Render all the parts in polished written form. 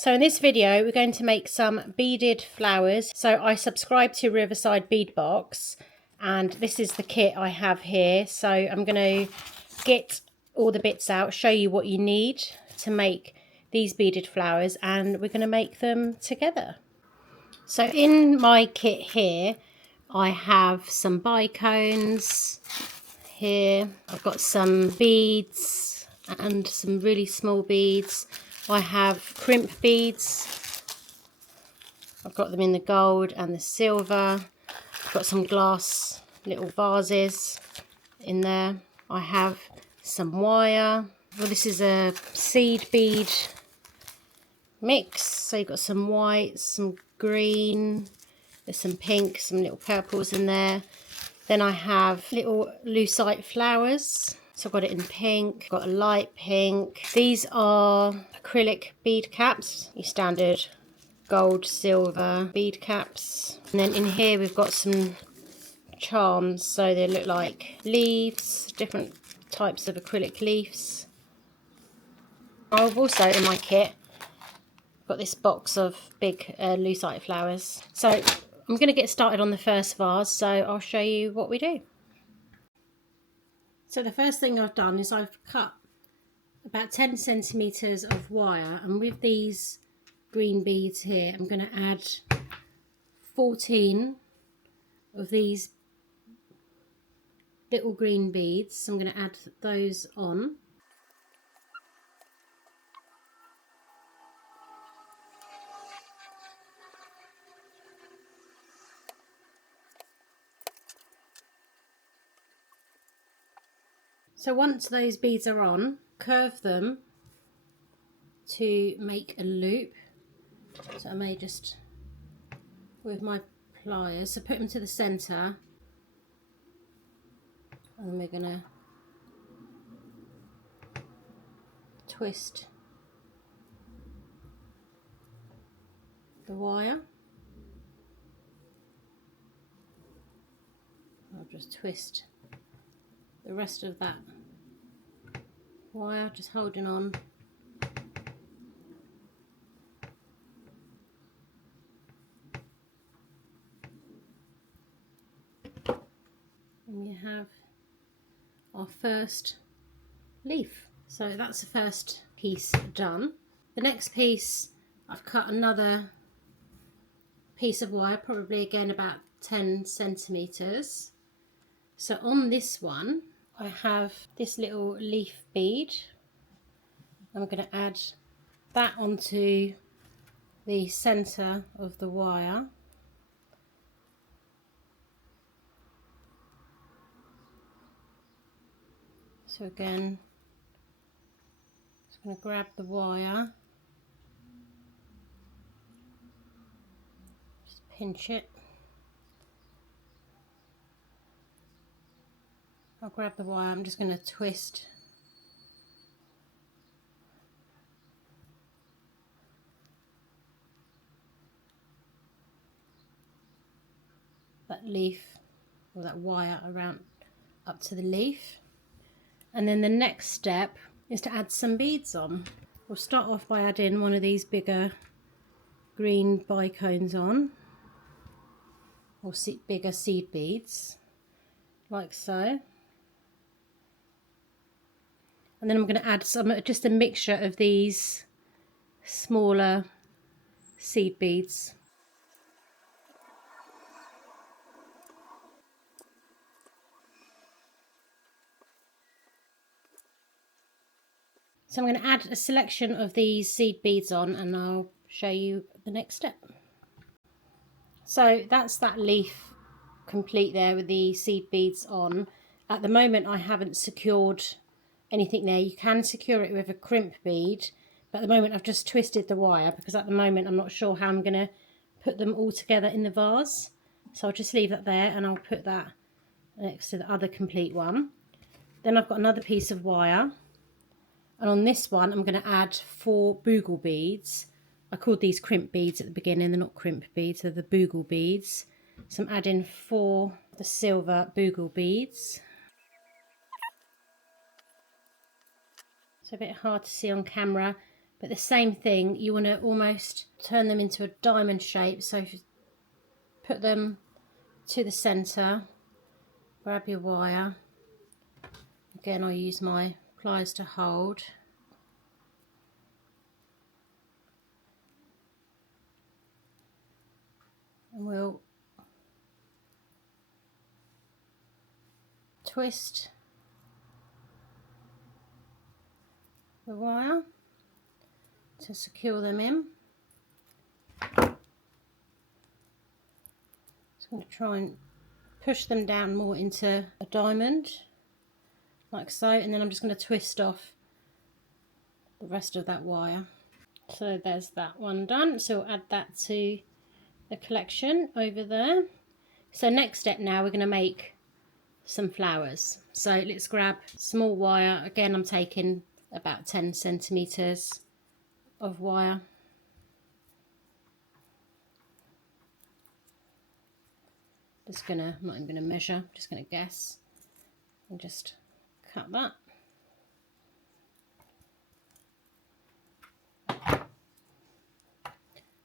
So in this video we're going to make some beaded flowers. So I subscribe to Riverside Bead Box and this is the kit I have here. So I'm going to get all the bits out, show you what you need to make these beaded flowers, and we're going to make them together. So in my kit here I have some bicones. Here I've got some beads and some really small beads. I have crimp beads. I've got them in the gold and the silver. I've got some glass little vases in there. I have some wire. Well, this is a seed bead mix. So you've got some white, some green, there's some pink, some little purples in there. Then I have little lucite flowers. So I've got it in pink, got a light pink. These are acrylic bead caps, your standard gold, silver bead caps. And then in here we've got some charms, so they look like leaves, different types of acrylic leaves. I've also in my kit got this box of big lucite flowers. So I'm going to get started on the first vase, so I'll show you what we do. So the first thing I've done is I've cut about 10 centimetres of wire, and with these green beads here I'm going to add 14 of these little green beads. So I'm going to add those on. So once those beads are on, curve them to make a loop. So I may just, with my pliers, so put them to the centre, and then we're going to twist the wire. I'll just twist the rest of that wire, just holding on. And we have our first leaf. So that's the first piece done. The next piece, I've cut another piece of wire, probably again about 10 centimetres. So on this one I have this little leaf bead. I'm going to add that onto the centre of the wire. So again, just going to grab the wire, just pinch it. I'll grab the wire, I'm just going to twist that leaf or that wire around up to the leaf. And then the next step is to add some beads on. We'll start off by adding one of these bigger green bicones on, or bigger seed beads, like so. And then I'm going to add just a mixture of these smaller seed beads. So I'm going to add a selection of these seed beads on, and I'll show you the next step. So that's that leaf complete there with the seed beads on. At the moment I haven't secured anything there. You can secure it with a crimp bead, but at the moment I've just twisted the wire because at the moment I'm not sure how I'm going to put them all together in the vase. So I'll just leave that there, and I'll put that next to the other complete one. Then I've got another piece of wire, and on this one I'm going to add 4 boogle beads. I called these crimp beads at the beginning, they're not crimp beads, they're the boogle beads. So I'm adding 4 of the silver boogle beads. It's a bit hard to see on camera, But the same thing, you want to almost turn them into a diamond shape. So if you put them to the centre, grab your wire. Again, I use my pliers to hold. And we'll twist the wire to secure them in. So I'm going to try and push them down more into a diamond, like so, and then I'm just going to twist off the rest of that wire. So there's that one done. So we'll add that to the collection over there. So next step now, we're going to make some flowers. So let's grab small wire. Again, I'm taking about 10 centimeters of wire. I'm not even gonna measure, I'm just gonna guess and just cut that.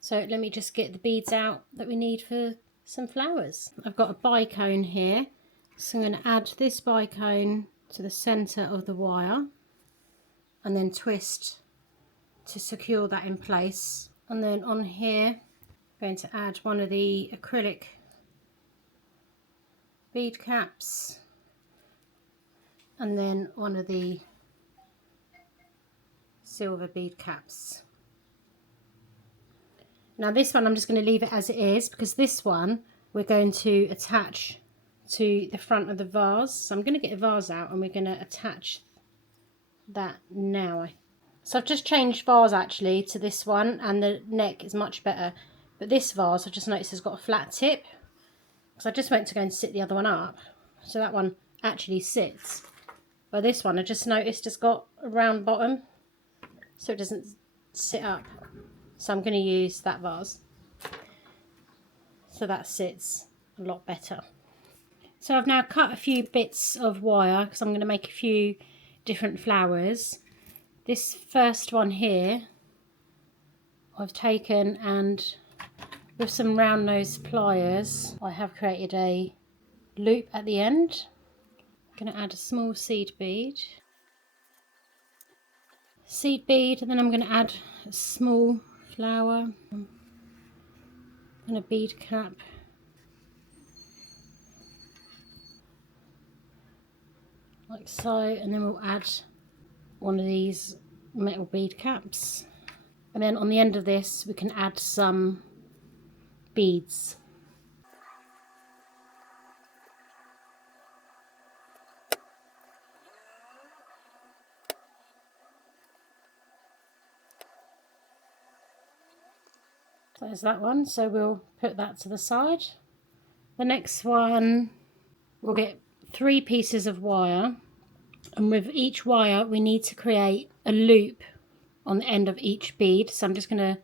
So let me just get the beads out that we need for some flowers. I've got a bicone here, so I'm going to add this bicone to the centre of the wire and then twist to secure that in place. And then on here I'm going to add one of the acrylic bead caps and then one of the silver bead caps. Now this one I'm just going to leave it as it is, because this one we're going to attach to the front of the vase. So I'm going to get a vase out and we're going to attach that now. So I've just changed vase actually to this one, and the neck is much better. But this vase I just noticed has got a flat tip, because I just went to go and sit the other one up. So that one actually sits. But this one I just noticed has got a round bottom, so it doesn't sit up. So I'm going to use that vase. So that sits a lot better. So I've now cut a few bits of wire because I'm going to make a few different flowers. This first one here I've taken, and with some round nose pliers I have created a loop at the end. I'm going to add a small seed bead, and then I'm going to add a small flower and a bead cap. Like so, and then we'll add one of these metal bead caps, and then on the end of this we can add some beads. So there's that one, so we'll put that to the side. The next one, we'll get 3 pieces of wire, and with each wire we need to create a loop on the end of each bead. So I'm just going to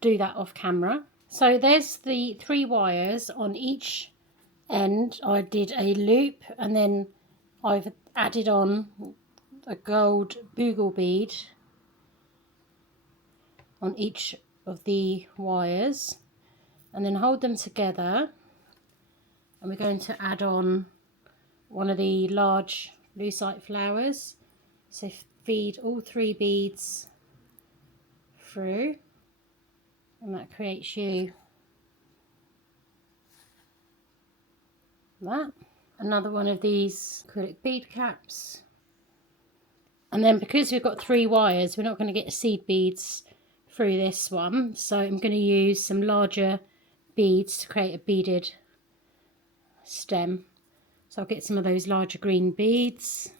do that off camera. So there's the 3 wires. On each end I did a loop, and then I've added on a gold bugle bead on each of the wires, and then hold them together, and we're going to add on one of the large lucite flowers. So feed all 3 beads through, and that creates you that. Another one of these acrylic bead caps, and then because we've got 3 wires we're not going to get seed beads through this one, so I'm going to use some larger beads to create a beaded stem. So I'll get some of those larger green beads.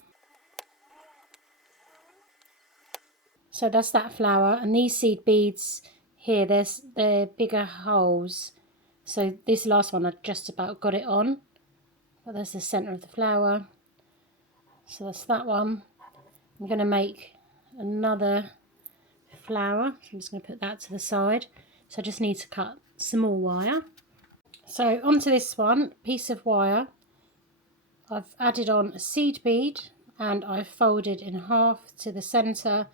So that's that flower, and these seed beads here, they're bigger holes. So this last one I just about got it on, but there's the centre of the flower. So that's that one. I'm going to make another flower, so I'm just going to put that to the side. So I just need to cut some more wire. So onto this one piece of wire I've added on a seed bead, and I've folded in half to the centre,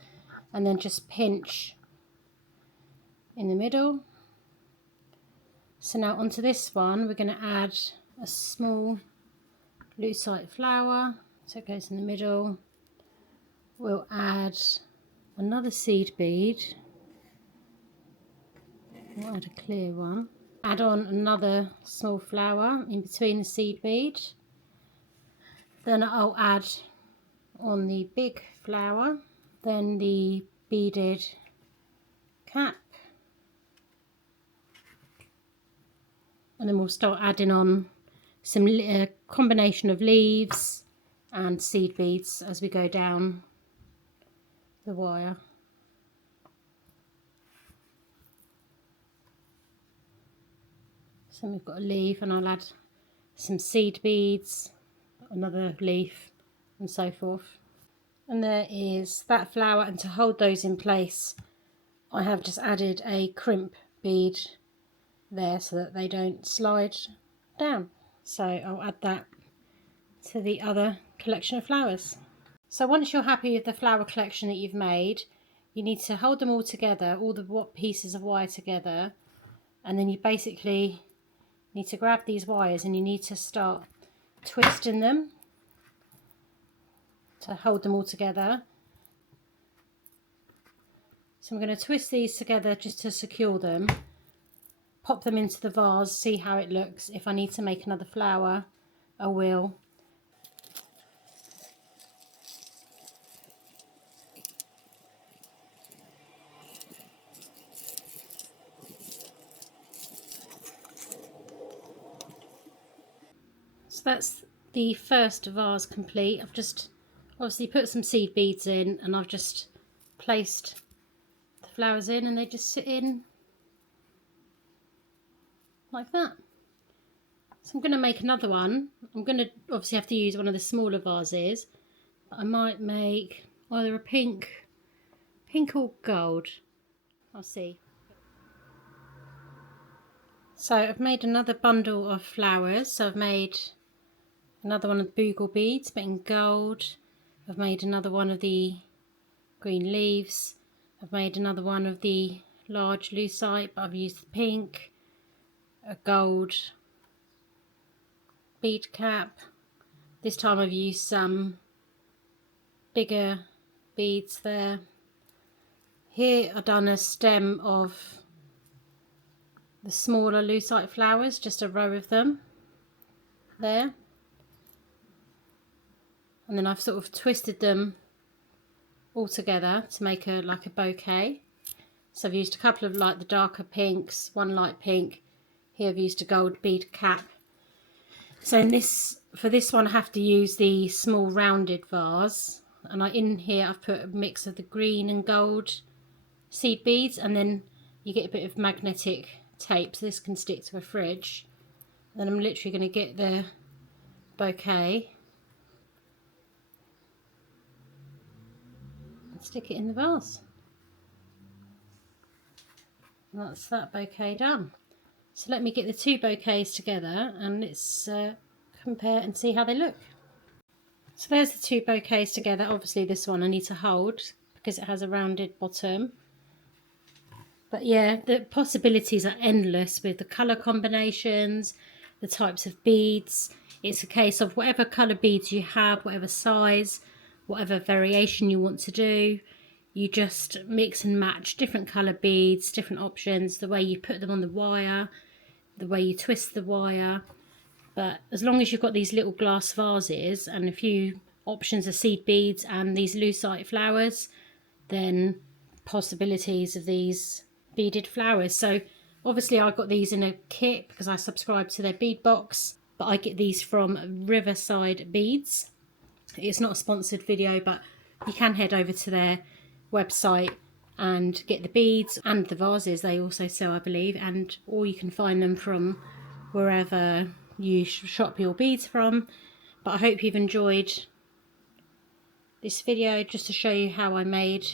and then just pinch in the middle. So now onto this one we're going to add a small lucite flower, so it goes in the middle. We'll add another seed bead. We'll add a clear one. Add on another small flower in between the seed bead. Then I'll add on the big flower, then the beaded cap, and then we'll start adding on some combination of leaves and seed beads as we go down the wire. So we've got a leaf, and I'll add some seed beads, another leaf, and so forth. And there is that flower, and to hold those in place I have just added a crimp bead there so that they don't slide down. So I'll add that to the other collection of flowers. So once you're happy with the flower collection that you've made, you need to hold them all together, all the pieces of wire together, and then you basically need to grab these wires and you need to start twisting them to hold them all together. So I'm going to twist these together just to secure them, pop them into the vase, see how it looks. If I need to make another flower, I will. So that's the first vase complete. I've just obviously put some seed beads in, and I've just placed the flowers in, and they just sit in like that. So I'm going to make another one. I'm going to obviously have to use one of the smaller vases, but I might make either a pink or gold. I'll see. So I've made another bundle of flowers. So I've made another one of the bugle beads, but in gold. I've made another one of the green leaves. I've made another one of the large lucite, but I've used the pink, a gold bead cap. This time I've used some bigger beads there. Here I've done a stem of the smaller lucite flowers, just a row of them there. And then I've sort of twisted them all together to make like a bouquet. So I've used a couple of like the darker pinks, one light pink. Here I've used a gold bead cap. So for this one I have to use the small rounded vase, and in here I've put a mix of the green and gold seed beads, and then you get a bit of magnetic tape so this can stick to a fridge. Then I'm literally going to get the bouquet and stick it in the vase. And that's that bouquet done. So let me get the two bouquets together and let's compare and see how they look. So there's the two bouquets together. Obviously this one I need to hold because it has a rounded bottom. But yeah, the possibilities are endless with the colour combinations, the types of beads. It's a case of whatever colour beads you have, whatever size, whatever variation you want to do, you just mix and match different colour beads, different options, the way you put them on the wire, the way you twist the wire. But as long as you've got these little glass vases and a few options of seed beads and these lucite flowers, then possibilities of these beaded flowers. So obviously I got these in a kit because I subscribe to their bead box, but I get these from Riverside Beads. It's not a sponsored video, but you can head over to their website and get the beads and the vases they also sell, I believe, and or you can find them from wherever you shop your beads from. But I hope you've enjoyed this video just to show you how I made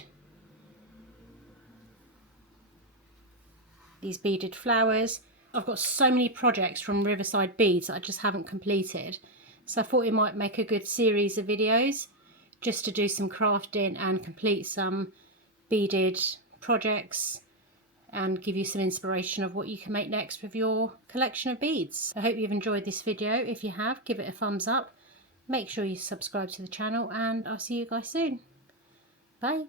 these beaded flowers. I've got so many projects from Riverside Beads that I just haven't completed, so I thought it might make a good series of videos just to do some crafting and complete some beaded projects and give you some inspiration of what you can make next with your collection of beads. I hope you've enjoyed this video. If you have, give it a thumbs up. Make sure you subscribe to the channel, and I'll see you guys soon. Bye.